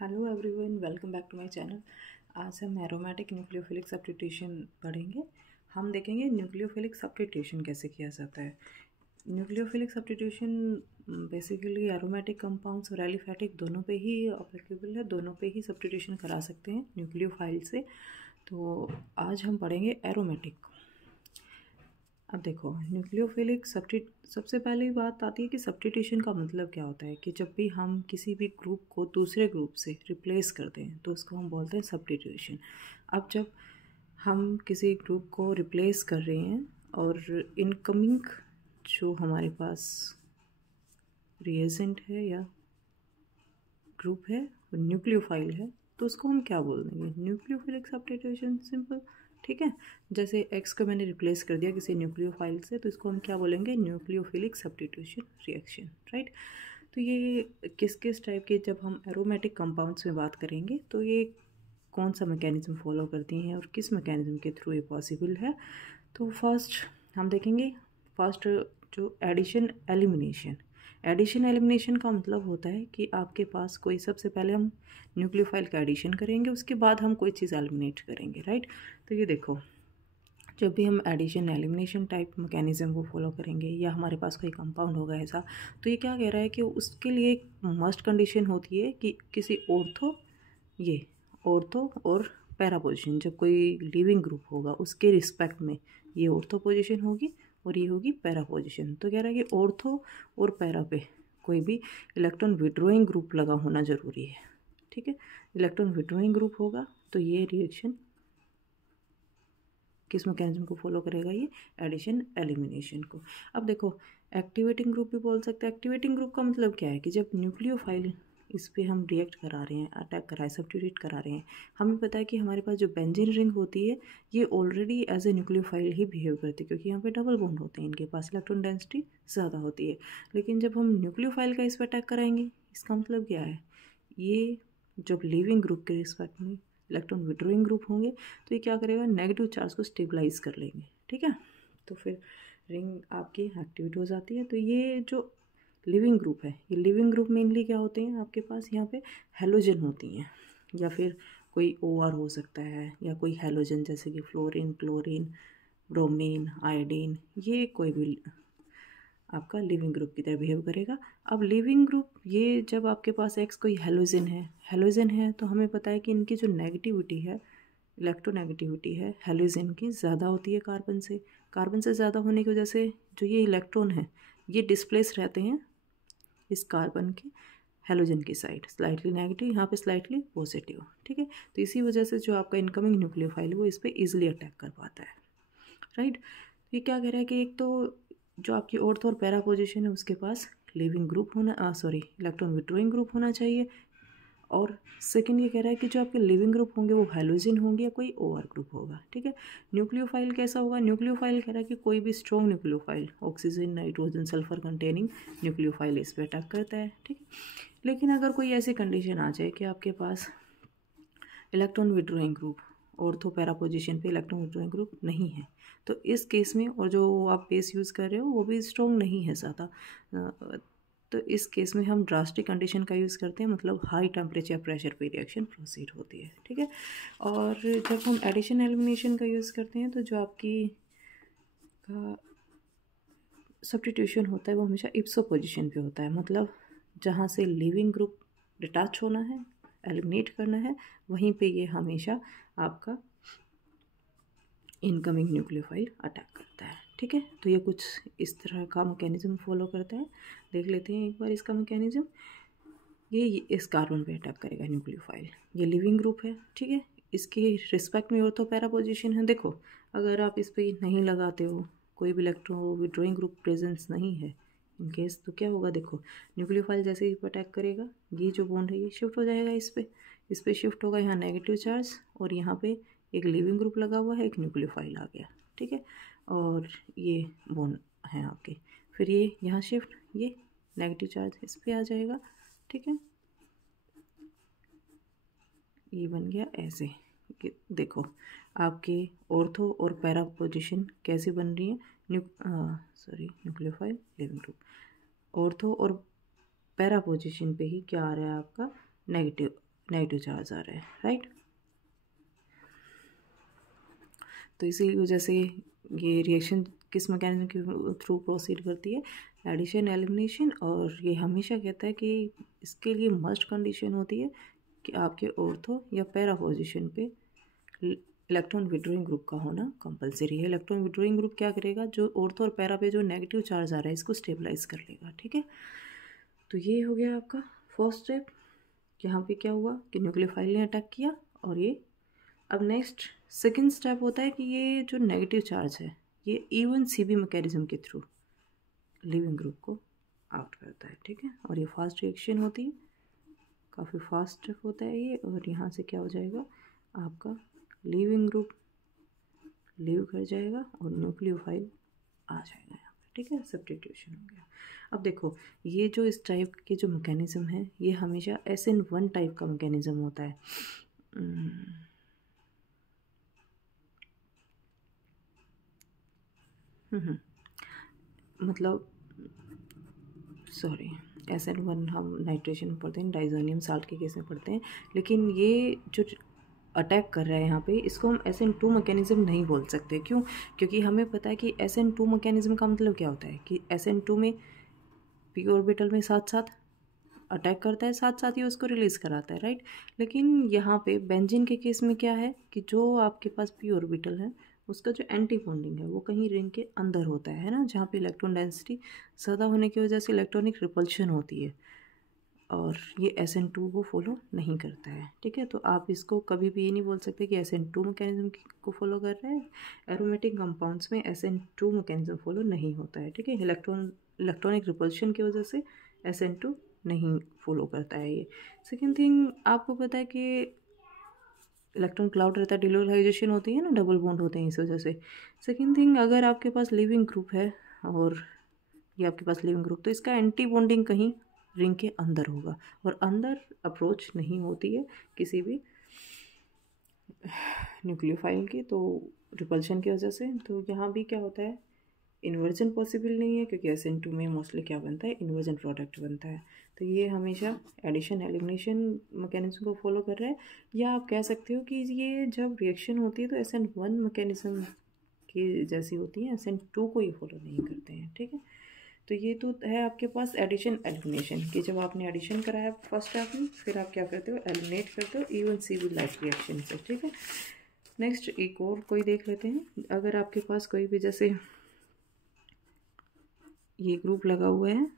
Hello everyone, welcome back to my channel. आज हम aromatic nucleophilic substitution पढ़ेंगे। हम देखेंगे न्यूक्लियोफिलिक सब्स्टिट्यूशन कैसे किया जाता है। Nucleophilic substitution basically aromatic compounds और एलिफैटिक दोनों पे ही अप्लीकेबल है, दोनों पे ही सब्स्टिट्यूशन करा सकते हैं न्यूक्लियोफाइल से। तो आज हम पढ़ेंगे एरोमेटिक। अब देखो, न्यूक्लियोफिलिक सबसे पहली बात आती है कि सब्स्टिट्यूशन का मतलब क्या होता है। कि जब भी हम किसी भी ग्रुप को दूसरे ग्रुप से रिप्लेस करते हैं तो उसको हम बोलते हैं सब्स्टिट्यूशन। अब जब हम किसी ग्रुप को रिप्लेस कर रहे हैं और इनकमिंग जो हमारे पास रिएजेंट है या ग्रुप है वो न्यूक्लियोफाइल है, तो उसको हम क्या बोल देंगे? Nucleophilic substitution. सिंपल, ठीक है। जैसे एक्स को मैंने रिप्लेस कर दिया किसी न्यूक्लियोफाइल से, तो इसको हम क्या बोलेंगे? Nucleophilic substitution reaction, right. तो ये किस किस टाइप के, जब हम एरोमेटिक कंपाउंड्स में बात करेंगे तो ये कौन सा मैकेनिज्म फॉलो करती हैं और किस मैकेनिज्म के थ्रू ये पॉसिबल है। तो फर्स्ट हम देखेंगे, फर्स्ट जो एडिशन एलिमिनेशन का मतलब होता है कि आपके पास कोई, सबसे पहले हम न्यूक्लियोफाइल का एडिशन करेंगे, उसके बाद हम कोई चीज़ एलिमिनेट करेंगे, राइट। तो ये देखो, जब भी हम एडिशन एलिमिनेशन टाइप मैकेनिज्म को फॉलो करेंगे या हमारे पास कोई कंपाउंड होगा ऐसा, तो ये क्या कह रहा है कि उसके लिए एक मस्ट कंडीशन होती है कि किसी ऑर्थो और पैरा पोजिशन, जब कोई लिविंग ग्रुप होगा उसके रिस्पेक्ट में ये ऑर्थो पोजिशन होगी और ये होगी पैरा पोजिशन। तो कह रहा है कि ऑर्थो और पैरा पे कोई भी इलेक्ट्रॉन विड्रॉइंग ग्रुप लगा होना ज़रूरी है, ठीक है। इलेक्ट्रॉन विड्रॉइंग ग्रुप होगा तो ये रिएक्शन किस मैकेनिज्म को फॉलो करेगा? ये एडिशन एलिमिनेशन को। अब देखो, एक्टिवेटिंग ग्रुप भी बोल सकते हैं। एक्टिवेटिंग ग्रुप का मतलब क्या है कि जब न्यूक्लियोफाइल इस पे हम रिएक्ट करा रहे हैं, अटैक करा रहे हैं, सब्स्टिट्यूट करा रहे हैं, हमें पता है कि हमारे पास जो बेंजीन रिंग होती है ये ऑलरेडी एज ए न्यूक्लियोफाइल ही बिहेव करती है, क्योंकि यहाँ पे डबल बॉन्ड होते हैं, इनके पास इलेक्ट्रॉन डेंसिटी ज़्यादा होती है। लेकिन जब हम न्यूक्लियोफाइल का इस पर अटैक कराएंगे, इसका मतलब क्या है? ये जब लिविंग ग्रुप के रिस्पेक्ट में इलेक्ट्रॉन विड्रॉइंग ग्रुप होंगे तो ये क्या करेगा? नेगेटिव चार्ज को स्टेबलाइज कर लेंगे, ठीक है। तो फिर रिंग आपकी एक्टिवेट हो जाती है। तो ये जो लिविंग ग्रुप है, ये लिविंग ग्रुप मेनली क्या होते हैं? आपके पास यहाँ पे हेलोजन होती हैं, या फिर कोई OR हो सकता है, या कोई हेलोजन जैसे कि फ्लोरीन, क्लोरीन, ब्रोमीन, आयोडीन, ये कोई भी आपका लिविंग ग्रुप की तरह बिहेव करेगा। अब लिविंग ग्रुप, ये जब आपके पास एक्स कोई हेलोजन है तो हमें पता है कि इनकी जो नेगेटिविटी है, इलेक्ट्रोनेगेटिविटी है, हेलोजन की ज़्यादा होती है कार्बन से ज़्यादा होने की वजह से जो ये इलेक्ट्रॉन है ये डिस्प्लेस रहते हैं इस कार्बन के हेलोजन की साइड, स्लाइटली नेगेटिव, यहाँ पे स्लाइटली पॉजिटिव, ठीक है। तो इसी वजह से जो आपका इनकमिंग न्यूक्लियोफाइल है वो इस पर ईजिली अटैक कर पाता है, राइट। ये क्या कह रहा है कि एक तो जो आपकी ऑर्थो और पैरा पोजिशन है उसके पास लिविंग ग्रुप होना, इलेक्ट्रॉन विड्रॉइंग ग्रुप होना चाहिए। और सेकंड ये कह रहा है कि जो आपके लिविंग ग्रुप होंगे वो हेलोजन होंगे या कोई OR ग्रुप होगा, ठीक है। न्यूक्लियोफाइल कैसा होगा? न्यूक्लियोफाइल कह रहा है कि कोई भी strong nucleophile, oxygen, nitrogen, sulphur containing nucleophile इस पर अटैक करता है, ठीक है। लेकिन अगर कोई ऐसी कंडीशन आ जाए कि आपके पास electron withdrawing group, ortho para position पे इलेक्ट्रॉन विड्रॉइंग ग्रुप नहीं है, तो इस केस में, और जो आप बेस यूज़ कर रहे हो वो भी स्ट्रॉन्ग नहीं है ज़्यादा, तो इस केस में हम ड्रास्टिक कंडीशन का यूज़ करते हैं, मतलब हाई टेम्परेचर प्रेशर पे रिएक्शन प्रोसीड होती है, ठीक है। और जब हम एडिशन एलिमिनेशन का यूज़ करते हैं तो जो आपकी का सब्स्टिट्यूशन होता है वो हमेशा इप्सो पोजीशन पे होता है, मतलब जहाँ से लिविंग ग्रुप डिटैच होना है, एलिमिनेट करना है, वहीं पे ये हमेशा आपका इनकमिंग न्यूक्लियोफाइल अटैक करता है, ठीक है। तो ये कुछ इस तरह का मैकेनिज्म फॉलो करता है। देख लेते हैं एक बार इसका मैकेनिज्म। ये इस कार्बन पे अटैक करेगा न्यूक्लियोफाइल, ये लिविंग ग्रुप है, ठीक है। इसके रिस्पेक्ट में ऑर्थो पैरा पोजिशन है। देखो, अगर आप इस पर नहीं लगाते हो, कोई भी इलेक्ट्रो विड्रॉइंग ग्रुप प्रेजेंस नहीं है इन केस, तो क्या होगा? देखो, न्यूक्लियोफाइल जैसे ही अटैक करेगा, ये जो बॉन्ड है ये शिफ्ट हो जाएगा इस पे शिफ्ट होगा, यहाँ नेगेटिव चार्ज, और यहाँ पे एक लिविंग ग्रुप लगा हुआ है, एक न्यूक्लियोफाइल आ गया, ठीक है। और ये बॉन्ड है आपके, फिर ये यहाँ शिफ्ट, ये नेगेटिव चार्ज इस पर आ जाएगा, ठीक है। ये बन गया ऐसे कि देखो आपके ऑर्थो और पैरा पोजिशन कैसी बन रही है, न्यूक्लियोफाइल लिविंग ग्रुप ऑर्थो और पैरा पोजिशन पे ही क्या आ रहा है आपका? नेगेटिव नेगेटिव चार्ज आ रहा है, राइट। तो इसी वजह से ये रिएक्शन किस मैकेनिज्म के थ्रू प्रोसीड करती है, एडिशन एलिमिनेशन। और ये हमेशा कहता है कि इसके लिए मस्ट कंडीशन होती है कि आपके ऑर्थो या पैरा पोजिशन पे इलेक्ट्रॉन विड्रॉइंग ग्रुप का होना कंपलसरी है। इलेक्ट्रॉन विड्रॉइंग ग्रुप क्या करेगा, जो ऑर्थो और पैरा पे जो नेगेटिव चार्ज आ रहा है इसको स्टेबलाइज कर लेगा, ठीक है। तो ये हो गया आपका फर्स्ट स्टेप। यहाँ पे क्या हुआ कि न्यूक्लियोफाइल ने अटैक किया, और ये अब नेक्स्ट सेकेंड स्टेप होता है कि ये जो नेगेटिव चार्ज है ये इवन सीबी मैकेनिज्म के थ्रू लिविंग ग्रुप को आउट करता है, ठीक है। और ये फास्ट रिएक्शन होती है, काफ़ी फास्ट होता है ये। और यहाँ से क्या हो जाएगा, आपका लिविंग ग्रुप लीव कर जाएगा और न्यूक्लियोफाइल आ जाएगा यहाँ पे, ठीक है। सब्स्टिट्यूशन हो गया। अब देखो ये जो इस टाइप के जो मैकेनिज्म है ये हमेशा SN1 टाइप का मैकेनिज्म होता है। मतलब सॉरी, SN1 हम नाइट्रेशन में पढ़ते हैं, डाइजोनियम साल्ट के केस में पढ़ते हैं, लेकिन ये जो अटैक कर रहा है यहाँ पे इसको हम SN2 मैकेनिज्म नहीं बोल सकते। क्यों? क्योंकि हमें पता है कि SN2 मैकेनिज्म का मतलब क्या होता है कि SN2 में p ऑर्बिटल में साथ साथ अटैक करता है, साथ साथ ही उसको रिलीज़ कराता है, राइट। लेकिन यहाँ पे बेंजीन के केस में क्या है कि जो आपके पास p ऑर्बिटल है उसका जो एंटी बॉन्डिंग है वो कहीं रिंग के अंदर होता है ना, जहाँ पे इलेक्ट्रॉन डेंसिटी ज़्यादा होने की वजह से इलेक्ट्रॉनिक रिपल्शन होती है, और ये SN2 को फॉलो नहीं करता है, ठीक है। तो आप इसको कभी भी ये नहीं बोल सकते कि SN2 मैकेनिज्म को फॉलो कर रहा है। एरोमेटिक कंपाउंड्स में SN2 मैकेनिज्म फॉलो नहीं होता है, ठीक है। इलेक्ट्रॉनिक रिपल्शन की वजह से SN2 नहीं फॉलो करता है ये। सेकेंड थिंग, आपको पता है कि इलेक्ट्रॉन क्लाउड रहता है, डिलोराइजेशन होती है ना, डबल बॉन्ड होते हैं इस वजह से। सेकेंड थिंग, अगर आपके पास लिविंग ग्रुप है और ये आपके पास लिविंग ग्रुप, तो इसका एंटी बॉन्डिंग कहीं रिंग के अंदर होगा, और अंदर अप्रोच नहीं होती है किसी भी न्यूक्लियोफाइल की, तो रिपल्शन की वजह से। तो यहाँ भी क्या होता है, इन्वर्जन पॉसिबल नहीं है, क्योंकि SN2 में मोस्टली क्या बनता है, इन्वर्जन प्रोडक्ट बनता है। तो ये हमेशा एडिशन एलिमिनेशन मैकेनिज्म को फॉलो कर रहा है। या आप कह सकते हो कि ये जब रिएक्शन होती है तो SN1 मैकेनिज्म की जैसी होती है, SN2 को ये फॉलो नहीं करते हैं, ठीक है। तो ये तो है आपके पास एडिशन एलिमिनेशन कि जब आपने एडिशन कराया फर्स्ट स्टेप में, फिर आप क्या करते हो, एलिमिनेट करते हो इवन सीबी लाइक रिएक्शन से, ठीक है। नेक्स्ट एक और कोई देख लेते हैं। अगर आपके पास कोई भी जैसे ये ग्रुप लगा हुआ है,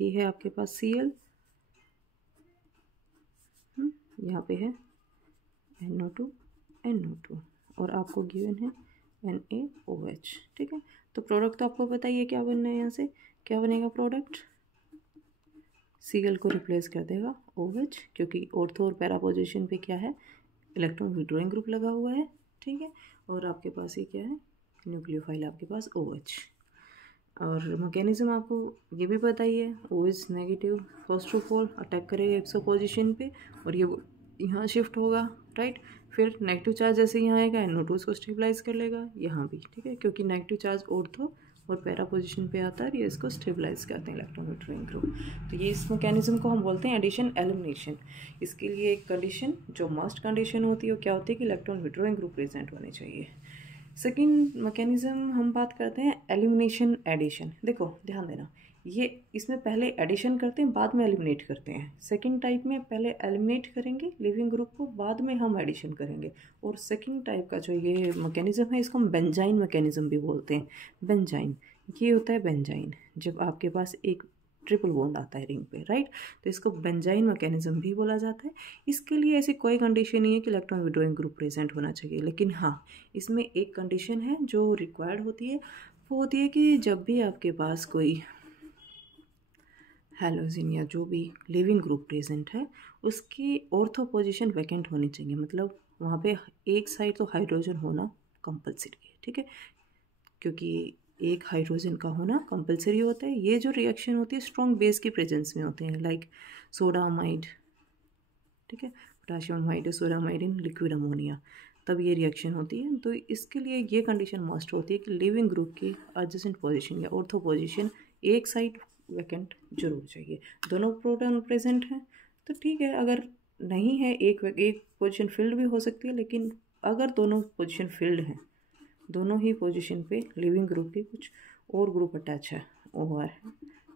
ये है आपके पास Cl, यहाँ पे है NO2 NO2, और आपको गिवन है NaOH, ठीक है। तो प्रोडक्ट तो आपको पता ही है क्या बनना है, यहाँ से क्या बनेगा प्रोडक्ट, Cl को रिप्लेस कर देगा OH, क्योंकि ऑर्थो और पैरा पोजिशन पे क्या है, इलेक्ट्रॉन विड्रॉइंग ग्रुप लगा हुआ है, ठीक है। और आपके पास ये क्या है, न्यूक्लियोफाइल आपके पास OH। और मैकेनिज्म आपको ये भी पता ही है, OH negative first of all attack करेगा एक्सो पोजिशन पे, और ये यहाँ शिफ्ट होगा, राइट। फिर नेगेटिव चार्ज जैसे यहाँ आएगा NO2 उसको स्टेबलाइज कर लेगा यहाँ भी, ठीक है, क्योंकि नेगेटिव चार्ज ऑर्थो और पैरा पोजिशन पे आता है, ये इसको स्टेबलाइज करते हैं इलेक्ट्रॉन विड्रॉइंग ग्रुप। तो ये इस मैकेनिज्म को हम बोलते हैं एडिशन एलिमिनेशन। इसके लिए एक कंडीशन जो मस्ट कंडीशन होती है वो क्या होती है कि इलेक्ट्रॉन विड्रॉइंग ग्रुप प्रेजेंट होने चाहिए। सेकेंड मैकेनिज्म हम बात करते हैं एलिमिनेशन एडिशन। देखो ध्यान देना, ये इसमें पहले एडिशन करते हैं बाद में एलिमिनेट करते हैं। सेकेंड टाइप में पहले एलिमिनेट करेंगे लिविंग ग्रुप को, बाद में हम एडिशन करेंगे। और सेकेंड टाइप का जो ये मैकेनिज्म है इसको हम बेंजाइन मैकेनिज्म भी बोलते हैं। बेंजाइन, ये होता है बेंजाइन जब आपके पास एक ट्रिपल बॉन्ड आता है रिंग पे, राइट। तो इसको बेंजाइन मैकेनिज्म भी बोला जाता है। इसके लिए ऐसी कोई कंडीशन नहीं है कि इलेक्ट्रॉन विड्रॉइंग ग्रुप प्रेजेंट होना चाहिए, लेकिन हाँ इसमें एक कंडीशन है जो रिक्वायर्ड होती है, वो होती है कि जब भी आपके पास कोई हैलोजन या जो भी लिविंग ग्रुप प्रेजेंट है उसकी ऑर्थो पोजिशन वैकेंट होनी चाहिए, मतलब वहाँ पे एक साइड तो हाइड्रोजन होना कंपलसरी है, ठीक है, क्योंकि एक हाइड्रोजन का होना कंपलसरी होता है। ये जो रिएक्शन होती है स्ट्रॉन्ग बेस की प्रेजेंस में होते हैं, लाइक सोडा अमाइड, ठीक है, potassium amide, soda amide in liquid ammonia, तब ये रिएक्शन होती है। तो इसके लिए ये कंडीशन मस्ट होती है कि लिविंग ग्रुप की एडजेसेंट पोजीशन या ऑर्थो पोजीशन एक साइड वैकेंट जरूर चाहिए। दोनों प्रोटॉन प्रेजेंट हैं तो ठीक है, अगर नहीं है, एक पोजीशन फिल्ड भी हो सकती है, लेकिन अगर दोनों पोजीशन फिल्ड हैं, दोनों ही पोजीशन पे लिविंग ग्रुप के कुछ और ग्रुप अटैच है, OR है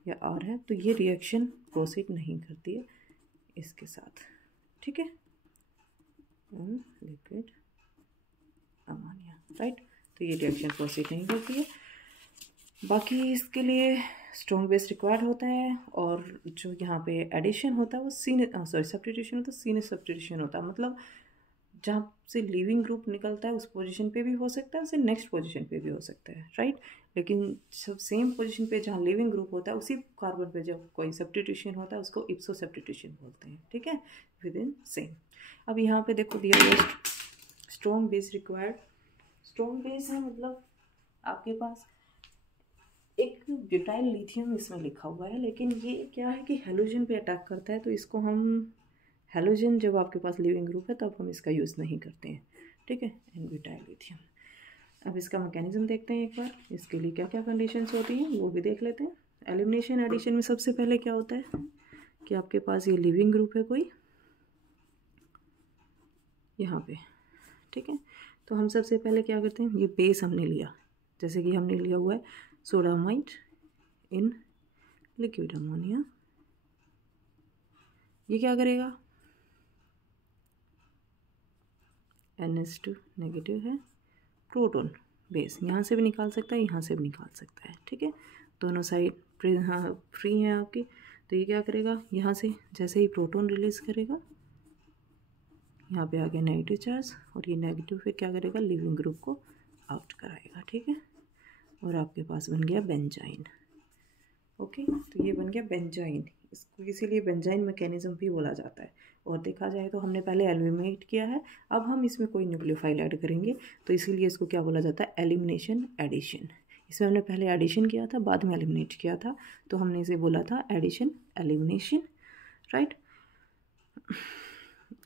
या R है, तो ये रिएक्शन प्रोसीड नहीं करती है इसके साथ, ठीक है, लिक्विड अमोनिया, राइट। तो ये रिएक्शन प्रोसीड नहीं करती है। बाकी इसके लिए स्ट्रॉन्ग बेस रिक्वायर्ड होता है, और जो यहाँ पे एडिशन होता है वो सब्स्टिट्यूशन होता है, सीनेस सब्स्टिट्यूशन होता है, मतलब जहाँ से लिविंग ग्रुप निकलता है उस पोजीशन पे भी हो सकता है, उससे नेक्स्ट पोजीशन पे भी हो सकता है, राइट। लेकिन सब सेम पोजीशन पे जहाँ लिविंग ग्रुप होता है उसी कार्बन पे जब कोई सब्स्टिट्यूशन होता है उसको इप्सो सब्स्टिट्यूशन बोलते हैं, ठीक है, विद इन सेम। अब यहाँ पे देखो दिया गया strong base required. Strong base है मतलब आपके पास एक ब्यूटाइल लिथियम इसमें लिखा हुआ है, लेकिन ये क्या है कि हेलोजन पे अटैक करता है, तो इसको हम हेलोजन जब आपके पास लिविंग ग्रुप है तब हम इसका यूज़ नहीं करते हैं, ठीक है, एन ब्यूटाइल लिथियम। अब इसका मैकेनिज्म देखते हैं एक बार, इसके लिए क्या क्या कंडीशंस होती हैं वो भी देख लेते हैं। एलिमिनेशन एडिशन में सबसे पहले क्या होता है कि आपके पास ये लिविंग ग्रुप है कोई यहाँ पे, ठीक है, तो हम सबसे पहले क्या करते हैं, ये बेस हमने लिया, जैसे कि हमने लिया हुआ है सोडामाइड इन लिक्विड अमोनिया, ये क्या करेगा, NH2 नेगेटिव है, प्रोटॉन बेस यहाँ से भी निकाल सकता है, यहाँ से भी निकाल सकता है, ठीक है, दोनों साइड फ्री है आपकी। तो ये क्या करेगा, यहाँ से जैसे ही प्रोटॉन रिलीज करेगा यहाँ पे आ गया नेगेटिव चार्ज, और ये नेगेटिव फिर क्या करेगा, लिविंग ग्रुप को आउट कराएगा, ठीक है, और आपके पास बन गया बेंजाइन। ओके, तो ये बन गया बेंजाइन, इसको इसीलिए बेंजाइन मैकेनिज्म भी बोला जाता है। और देखा जाए तो हमने पहले एलिमिनेट किया है, अब हम इसमें कोई न्यूक्लियोफाइल ऐड करेंगे, तो इसीलिए इसको क्या बोला जाता है, एलिमिनेशन एडिशन। इसमें हमने पहले एडिशन किया था, बाद में एलिमिनेट किया था, तो हमने इसे बोला था एडिशन एलिमिनेशन, राइट।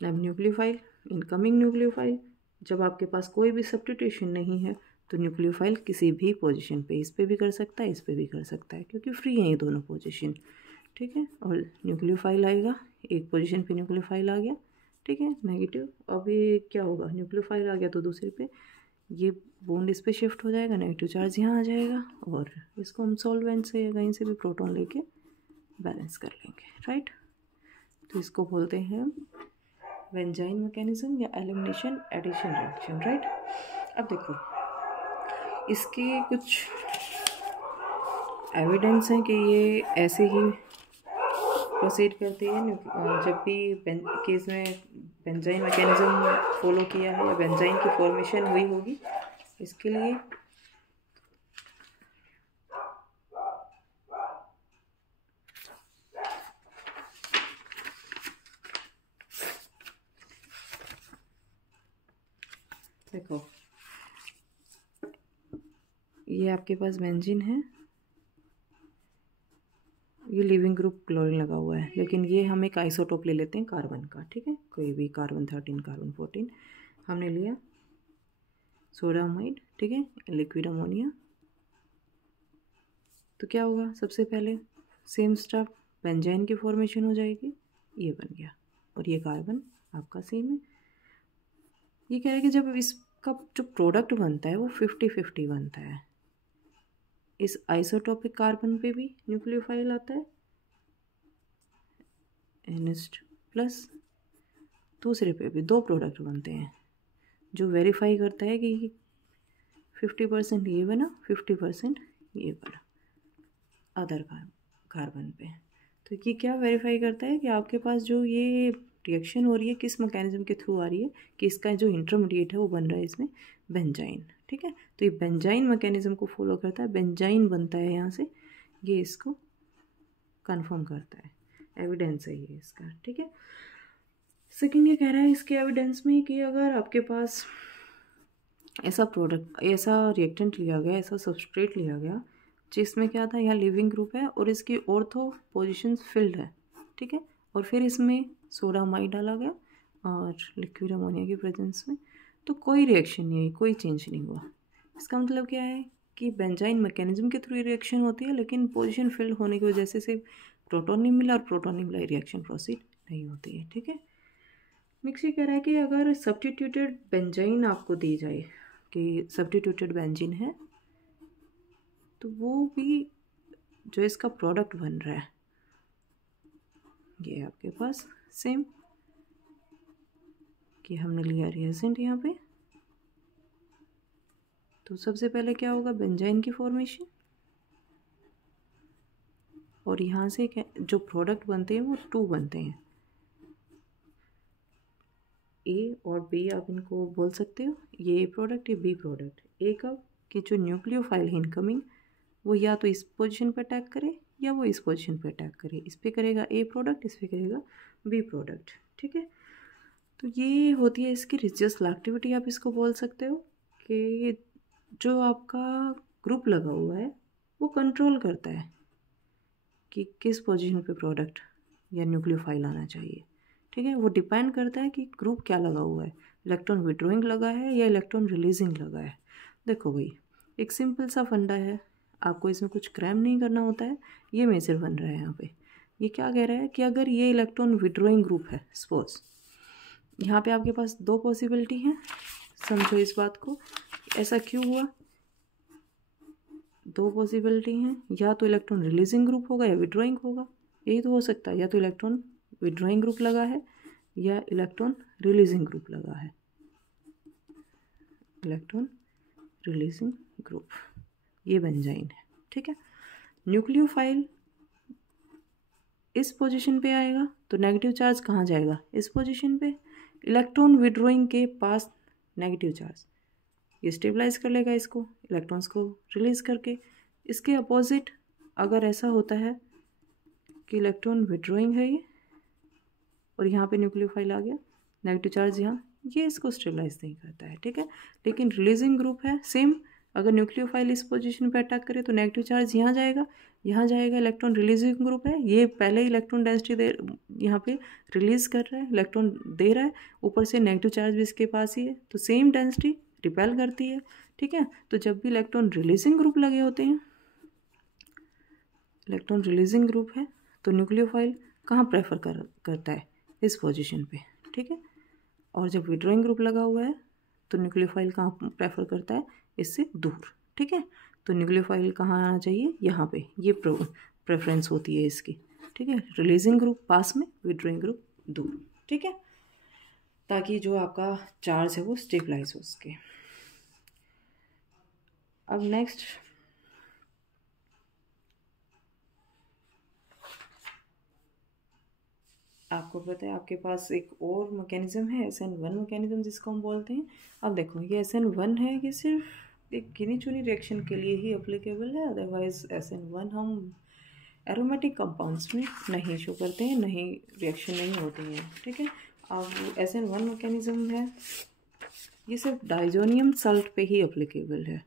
अब न्यूक्लियोफाइल, इनकमिंग न्यूक्लियोफाइल, जब आपके पास कोई भी सब्स्टिट्यूशन नहीं है तो न्यूक्लियोफाइल किसी भी पोजीशन पे, इस पे भी कर सकता है, इस पे भी कर सकता है, क्योंकि फ्री हैं ये दोनों पोजीशन, ठीक है। और न्यूक्लियोफाइल आएगा, एक पोजीशन पे न्यूक्लियोफाइल आ गया, ठीक है, नेगेटिव। अब ये क्या होगा, न्यूक्लियोफाइल आ गया तो दूसरे पे ये बॉन्ड इस पे शिफ्ट हो जाएगा, नेगेटिव चार्ज यहाँ आ जाएगा, और इसको हम सॉल्वेंट से या कहीं से भी प्रोटॉन लेके बैलेंस कर लेंगे, राइट। तो इसको बोलते हैं बेंजाइन मैकेनिज्म या एलिमिनेशन एडिशन रिएक्शन, राइट। अब देखो इसके कुछ एविडेंस हैं कि ये ऐसे ही प्रोसीड करती है, जब भी केस में बेंजाइन मैकेनिज्म फॉलो किया है या बेंजाइन की फॉर्मेशन हुई होगी, इसके लिए देखो ये आपके पास बेंजीन है, ये लिविंग ग्रुप क्लोरीन लगा हुआ है, लेकिन ये हम एक आइसोटोप ले लेते हैं कार्बन का, ठीक है, कोई भी कार्बन 13 कार्बन 14 हमने लिया, सोडामाइड, ठीक है, लिक्विड अमोनिया। तो क्या होगा, सबसे पहले सेम स्टेप, बेंजाइन की फॉर्मेशन हो जाएगी, ये बन गया, और ये कार्बन आपका सेम है। ये कह रहे हैं कि जब इसका जो प्रोडक्ट बनता है वो 50-50 बनता है, इस आइसोटोपिक कार्बन पे भी न्यूक्लियोफाइल आता है NH+, दूसरे पे भी दो प्रोडक्ट बनते हैं, जो वेरीफाई करता है कि 50% ये बना, 50% ये बना अदर कार्बन पे। तो ये क्या वेरीफाई करता है कि आपके पास जो ये रिएक्शन हो रही है किस मैकेनिज्म के थ्रू आ रही है, कि इसका जो इंटरमीडिएट है वो बन रहा है इसमें बेंजाइन, ठीक है। तो ये बेंजाइन मैकेनिज्म को फॉलो करता है, बेंजाइन बनता है यहाँ से, ये इसको कंफर्म करता है, एविडेंस है ये इसका, ठीक है। सेकेंड ये कह रहा है इसके एविडेंस में कि अगर आपके पास ऐसा प्रोडक्ट, ऐसा रिएक्टेंट लिया गया, ऐसा सब्सट्रेट लिया गया जिसमें क्या था, यहाँ लिविंग ग्रुप है और इसकी ऑर्थो पोजीशंस फिल्ड है, ठीक है, और फिर इसमें सोडामाइड डाला गया और लिक्विड अमोनिया की प्रेजेंस में, तो कोई रिएक्शन नहीं हुई, कोई चेंज नहीं हुआ। इसका मतलब क्या है कि बेंजाइन मैकेनिज्म के थ्रू रिएक्शन होती है, लेकिन पोजीशन फिल्ड होने की वजह से सिर्फ प्रोटॉन नहीं मिला और प्रोटॉन नहीं मिला, रिएक्शन प्रोसीड नहीं होती है, ठीक है। नेक्स्ट ये कह रहा है कि अगर सब्स्टिट्यूटेड बेंजाइन आपको दी जाए कि सब्स्टिट्यूटेड बेंजीन है, तो वो भी जो इसका प्रोडक्ट बन रहा है ये आपके पास सेम कि हमने लिया रिएजेंट यहाँ पे, तो सबसे पहले क्या होगा, बेंजाइन की फॉर्मेशन, और यहाँ से जो प्रोडक्ट बनते हैं वो 2 बनते हैं, ए और बी आप इनको बोल सकते हो, ये ए प्रोडक्ट, ये बी प्रोडक्ट। ए कब कि जो न्यूक्लियोफाइल है इनकमिंग वो या तो इस पोजीशन पे अटैक करे या वो इस पोजीशन पे अटैक करे, इस पे करेगा ए प्रोडक्ट, इस पे करेगा बी प्रोडक्ट, ठीक है। तो ये होती है इसकी रिजियसल एक्टिविटी, आप इसको बोल सकते हो कि जो आपका ग्रुप लगा हुआ है वो कंट्रोल करता है कि किस पोजीशन पे प्रोडक्ट या न्यूक्लियोफाइल आना चाहिए, ठीक है। वो डिपेंड करता है कि ग्रुप क्या लगा हुआ है, इलेक्ट्रॉन विड्रॉइंग लगा है या इलेक्ट्रॉन रिलीजिंग लगा है। देखो भाई एक सिंपल सा फंडा है, आपको इसमें कुछ क्रैम नहीं करना होता है। ये मेजर बन रहा है यहाँ पे, ये क्या कह रहा है कि अगर ये इलेक्ट्रॉन विड्रॉइंग ग्रुप है, सपोज यहाँ पे आपके पास 2 पॉसिबिलिटी हैं, समझो इस बात को, ऐसा क्यों हुआ, 2 पॉसिबिलिटी हैं, या तो इलेक्ट्रॉन रिलीजिंग ग्रुप होगा या विड्रॉइंग होगा, यही तो हो सकता है, या तो इलेक्ट्रॉन विड्रॉइंग ग्रुप लगा है या इलेक्ट्रॉन रिलीजिंग ग्रुप लगा है, इलेक्ट्रॉन रिलीजिंग ग्रुप, ये बेंजाइन है, ठीक है। न्यूक्लियोफाइल इस पोजीशन पे आएगा तो नेगेटिव चार्ज कहाँ जाएगा, इस पोजीशन पे, इलेक्ट्रॉन विड्रॉइंग के पास नेगेटिव चार्ज, ये स्टेबलाइज कर लेगा इसको, इलेक्ट्रॉन्स को रिलीज करके। इसके अपोजिट अगर ऐसा होता है कि इलेक्ट्रॉन विड्रॉइंग है ये और यहाँ पे न्यूक्लियोफाइल आ गया, नेगेटिव चार्ज यहाँ, ये इसको स्टेबलाइज नहीं करता है, ठीक है। लेकिन रिलीजिंग ग्रुप है सेम, अगर न्यूक्लियोफाइल इस पोजीशन पे अटैक करे तो नेगेटिव चार्ज यहाँ जाएगा, इलेक्ट्रॉन रिलीजिंग ग्रुप है, ये पहले ही इलेक्ट्रॉन डेंसिटी दे यहाँ पे रिलीज कर रहा है, इलेक्ट्रॉन दे रहा है, ऊपर से नेगेटिव चार्ज भी इसके पास ही है, तो सेम डेंसिटी रिपेल करती है, ठीक है। तो जब भी इलेक्ट्रॉन रिलीजिंग ग्रुप लगे होते हैं, इलेक्ट्रॉन रिलीजिंग ग्रुप है तो न्यूक्लियोफाइल कहाँ प्रेफर करता है, इस पोजीशन पे, ठीक है। और जब विड्रॉइंग ग्रुप लगा हुआ है तो न्यूक्लियोफाइल कहाँ प्रेफर करता है, इससे दूर, ठीक है। तो न्यूक्लियोफाइल कहाँ आना चाहिए, यहाँ पे, ये प्रेफरेंस होती है इसकी, ठीक है। रिलीजिंग ग्रुप पास में, विड्रॉइंग ग्रुप दूर, ठीक है, ताकि जो आपका चार्ज है वो स्टेबलाइज हो सके। अब नेक्स्ट आपको पता है आपके पास एक और मैकेनिज्म है, SN1 मैकेनिज्म जिसको हम बोलते हैं। अब देखो ये SN1 है, ये सिर्फ एक गिनी चुनी रिएक्शन के लिए ही एप्लीकेबल है, अदरवाइज SN1 हम एरोमेटिक कंपाउंड्स में नहीं शो करते हैं, नहीं रिएक्शन नहीं होती हैं, ठीक है। अब SN1 मैकेनिज्म है, ये सिर्फ डाइजोनियम सल्ट पे ही एप्लीकेबल है।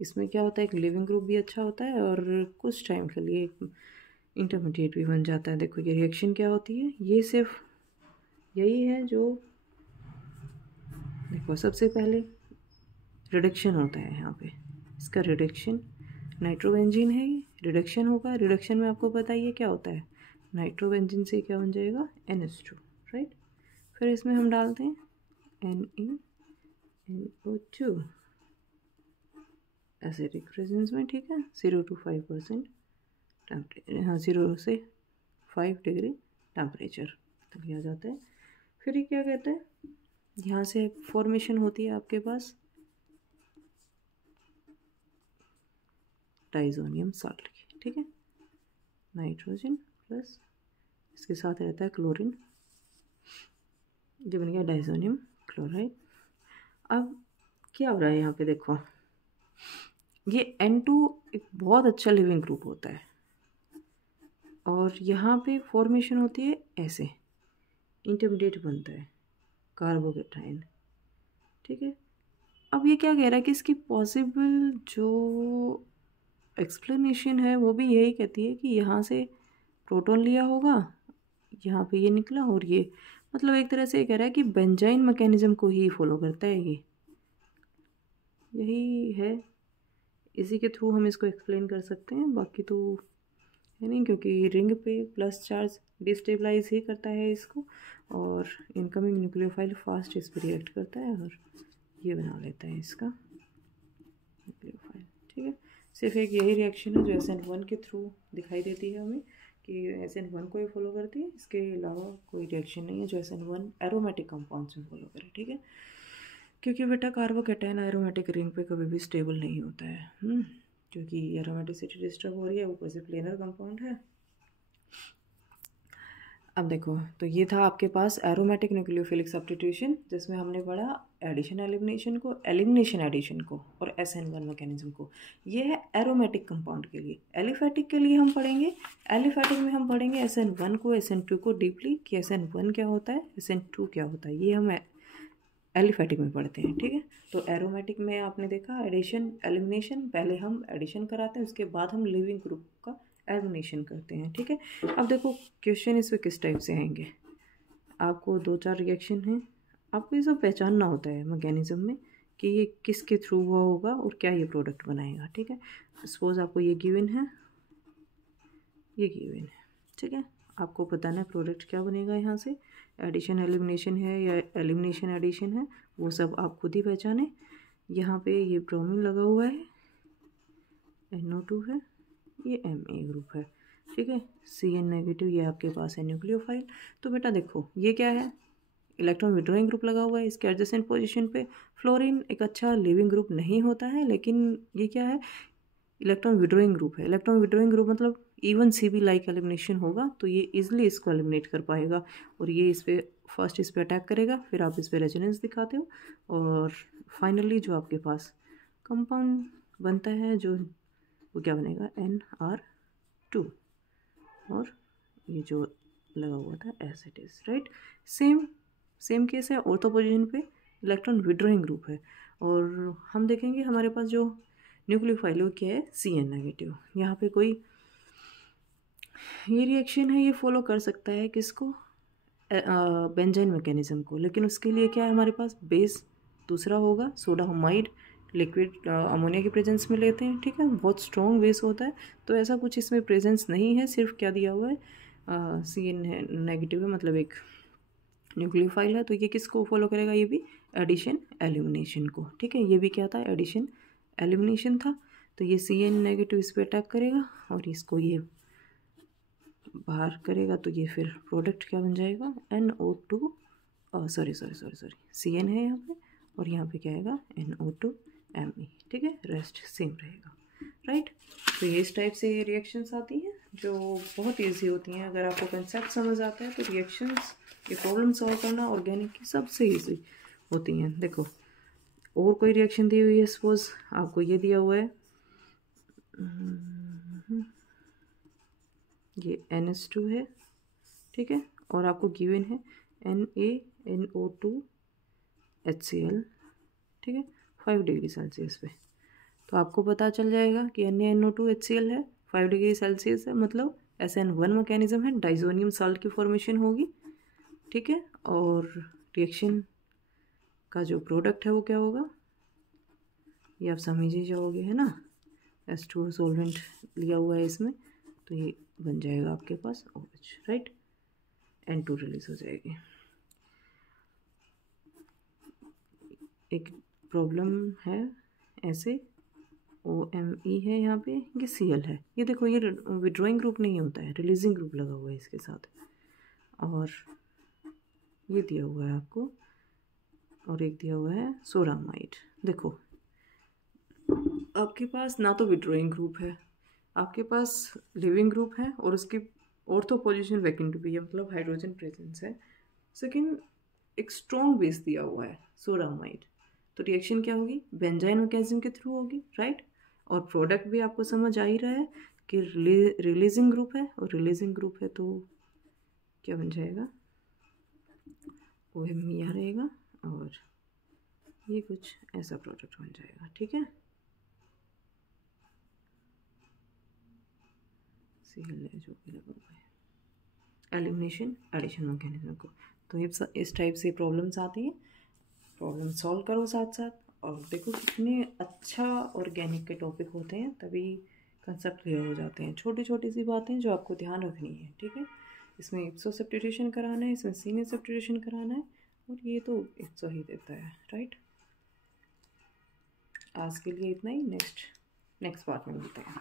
इसमें क्या होता है, एक लिविंग ग्रुप भी अच्छा होता है और कुछ टाइम के लिए इंटरमीडिएट भी बन जाता है। देखो ये रिएक्शन क्या होती है, ये सिर्फ यही है जो, देखो सबसे पहले रिडक्शन होता है यहाँ पे, इसका रिडक्शन, नाइट्रोबेंजीन है ये, रिडक्शन होगा, रिडक्शन में आपको पता ही है क्या होता है, नाइट्रोबेंजीन से क्या बन जाएगा, NH2, राइट। फिर इसमें हम डालते हैं NaNO2 एसिडिक प्रेजेंस में, ठीक है, 0 to 5% टेम्परेचर, 0 से 5 डिग्री टेम्परेचर तक लिया जाता है। फिर ये क्या कहते हैं, यहाँ से फॉर्मेशन होती है आपके पास डाइजोनियम सॉल्ट की, ठीक है, नाइट्रोजन प्लस इसके साथ रहता है क्लोरीन, जो बन गया डाइजोनियम क्लोराइड। अब क्या हो रहा है यहाँ पे, देखो ये N2 एक बहुत अच्छा लिविंग ग्रुप होता है और यहाँ पे फॉर्मेशन होती है ऐसे, इंटरमीडिएट बनता है कार्बोकेटाइन, ठीक है। अब ये क्या कह रहा है कि इसकी पॉसिबल जो एक्सप्लेनेशन है वो भी यही कहती है कि यहाँ से प्रोटॉन लिया होगा, यहाँ पे ये निकला, और ये मतलब एक तरह से ये कह रहा है कि बेंजाइन मैकेनिज्म को ही फॉलो करता है, ये यही है, इसी के थ्रू हम इसको एक्सप्लेन कर सकते हैं, बाकी तो है नहीं, क्योंकि रिंग पे प्लस चार्ज डिस्टेबलाइज ही करता है इसको, और इनकमिंग न्यूक्लियोफाइल फास्ट इस पर रिएक्ट करता है और ये बना लेता है इसका न्यूक्लियोफाइल। ठीक है, सिर्फ एक यही रिएक्शन है जो SN1 के थ्रू दिखाई देती है हमें कि SN1 को ही फॉलो करती है, इसके अलावा कोई रिएक्शन नहीं है जो SN1 एरोमेटिक कंपाउंड्स में फॉलो करे। ठीक है, क्योंकि बेटा कार्बोकैटायन एरोमेटिक रिंग पे कभी भी स्टेबल नहीं होता है, क्योंकि एरोमेटिसिटी डिस्टर्ब हो रही है, ऊपर से प्लेनर कंपाउंड है। अब देखो, तो ये था आपके पास एरोमेटिक न्यूक्लियोफिलिक सब्स्टिट्यूशन, जिसमें हमने पढ़ा एडिशन एलिमिनेशन को, एलिमिनेशन एडिशन को, और SN1 मैकेनिज्म को। ये है एरोमेटिक कंपाउंड के लिए। एलिफैटिक के लिए हम पढ़ेंगे, एलिफैटिक में हम पढ़ेंगे SN1 को, SN2 को डीपली, कि SN1 क्या होता है, SN2 क्या होता है, ये हम एलिफैटिक में पढ़ते हैं। ठीक है, तो एरोमेटिक में आपने देखा एडिशन एलिमिनेशन, पहले हम एडिशन कराते हैं, उसके बाद हम लिविंग ग्रुप का एलिमिनेशन करते हैं। ठीक है, अब देखो क्वेश्चन इसमें किस टाइप से आएंगे। आपको 2-4 रिएक्शन हैं, आपको ये सब पहचानना होता है मैकेनिज्म में कि ये किसके थ्रू हुआ होगा और क्या ये प्रोडक्ट बनाएगा। ठीक है, सपोज आपको ये गिवन है, ये गिवन है। ठीक है, आपको बताना है प्रोडक्ट क्या बनेगा यहाँ से, एडिशन एलिमिनेशन है या एलिमिनेशन एडिशन है, वो सब आप खुद ही पहचाने। यहाँ पे ये ब्रोमीन लगा हुआ है, NO2 है, ये Ma ग्रुप है। ठीक है, Cn नेगेटिव, ये आपके पास है न्यूक्लियोफाइल। तो बेटा देखो ये क्या है, इलेक्ट्रॉन विड्रॉइंग ग्रुप लगा हुआ है, इसके एडजेसेंट पोजीशन पे फ्लोरीन एक अच्छा लिविंग ग्रुप नहीं होता है, लेकिन ये क्या है, इलेक्ट्रॉन विड्रॉइंग ग्रुप है। इलेक्ट्रॉन विड्रॉइंग ग्रुप मतलब इवन CB लाइक एलिमिनेशन होगा, तो ये इजिली इसको एलिमिनेट कर पाएगा, और ये इस पर फर्स्ट इस पर अटैक करेगा, फिर आप इस पर रेजोनेंस दिखाते हो, और फाइनली जो आपके पास कंपाउंड बनता है जो वो क्या बनेगा, NR2, और ये जो लगा हुआ था as it is, right. Same case है, ऑर्थो पोजीशन पे इलेक्ट्रॉन विड्रॉइंग ग्रुप है, और हम देखेंगे हमारे पास जो न्यूक्लियोफाइल क्या है, Cn नेगेटिव। यहाँ पे कोई ये रिएक्शन है, ये फॉलो कर सकता है किसको, बेंजाइन मैकेनिज्म को, लेकिन उसके लिए क्या है हमारे पास, बेस दूसरा होगा, सोडा हाइमाइड लिक्विड अमोनिया की प्रेजेंस में लेते हैं। ठीक है, बहुत स्ट्रॉन्ग बेस होता है, तो ऐसा कुछ इसमें प्रेजेंस नहीं है, सिर्फ क्या दिया हुआ है, Cn नेगेटिव है, मतलब एक न्यूक्लियोफाइल है, तो ये किसको फॉलो करेगा, ये भी एडिशन एलिमिनेशन को। ठीक है, ये भी क्या था, एडिशन एलिमिनेशन था, तो ये Cn नेगेटिव इस पर अटैक करेगा और इसको ये बाहर करेगा, तो ये फिर प्रोडक्ट क्या बन जाएगा, NO2, सॉरी Cn है यहाँ पे, और यहाँ पे क्या आएगा, NO2 Me। ठीक है, रेस्ट सेम रहेगा, राइट। तो ये इस टाइप से ये रिएक्शंस आती हैं जो बहुत ईजी होती हैं। अगर आपको कंसेप्ट समझ आता है तो रिएक्शंस, ये प्रॉब्लम सॉल्व करना ऑर्गेनिक की सबसे ईजी होती हैं। देखो और कोई रिएक्शन दी हुई है, सपोज आपको ये दिया हुआ है, ये NH2 है, ठीक है, और आपको गिवन है NaNO2 HCl, ठीक है, 5 डिग्री सेल्सियस पे। तो आपको पता चल जाएगा कि NaNO2 HCl है, 5 डिग्री सेल्सियस है, मतलब SN1 मैकेनिज्म है, डाइजोनियम साल्ट की फॉर्मेशन होगी। ठीक है, और रिएक्शन का जो प्रोडक्ट है वो क्या होगा, ये आप समझ ही जाओगे, है ना, H2O सॉल्वेंट लिया हुआ है इसमें, तो ये बन जाएगा आपके पास OH, राइट, N2 रिलीज हो जाएगी। एक प्रॉब्लम है ऐसे, OMe है यहाँ पे, ये Cl है, ये देखो ये विड्रॉइंग ग्रुप नहीं होता है, रिलीजिंग ग्रुप लगा हुआ है इसके साथ, और ये दिया हुआ है आपको, और एक दिया हुआ है सोडामाइड। देखो आपके पास ना तो विड्रॉइंग ग्रुप है, आपके पास लिविंग ग्रुप है, और उसकी ऑर्थो पोजीशन वैकेंट भी है, मतलब हाइड्रोजन प्रेजेंस है। सेकेंड, एक स्ट्रॉन्ग बेस दिया हुआ है सोडामाइड, तो रिएक्शन क्या होगी, बेंजाइन मैकेनिज्म के थ्रू होगी, राइट। और प्रोडक्ट भी आपको समझ आ ही रहा है कि रिलीजिंग ग्रुप है, और रिलीजिंग ग्रुप है तो क्या बन जाएगा, OMe यहाँ रहेगा, और ये कुछ ऐसा प्रोडक्ट बन जाएगा। ठीक है, Cl जो भी लगा हुआ है, एलिमिनेशन एडिशन मैकेनिज्म को। तो इस टाइप से प्रॉब्लम्स आती हैं, प्रॉब्लम सॉल्व करो साथ साथ, और देखो कितने अच्छा ऑर्गेनिक के टॉपिक होते हैं, तभी कंसेप्ट क्लियर हो जाते हैं। छोटी छोटी सी बातें जो आपको ध्यान रखनी है, ठीक है। इसमें इप्सो सब्स्टिट्यूशन कराना है, इसमें सीनियर सब्स्टिट्यूशन कराना है, और ये तो इप्सो ही देता है, राइट। आज के लिए इतना ही, नेक्स्ट पार्ट में मिलते हैं।